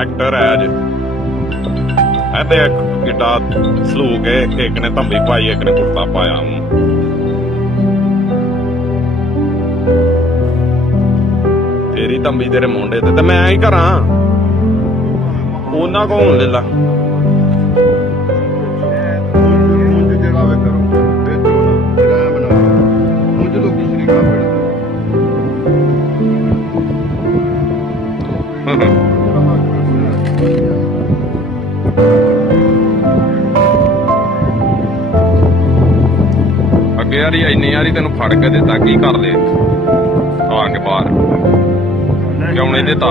Tractor है अज ते एक गिड्डा सलूक है, एक ने तंबी पाई, एक ने कुर्ता पाया। तेरी तंबी तेरे मुंडे ते मैं ही करा उन्ना को हुन ले ला। अगे यारी इन्नी यारी तेन फड़ के दिता की कर ले आके बाहर क्यों नहीं दिता।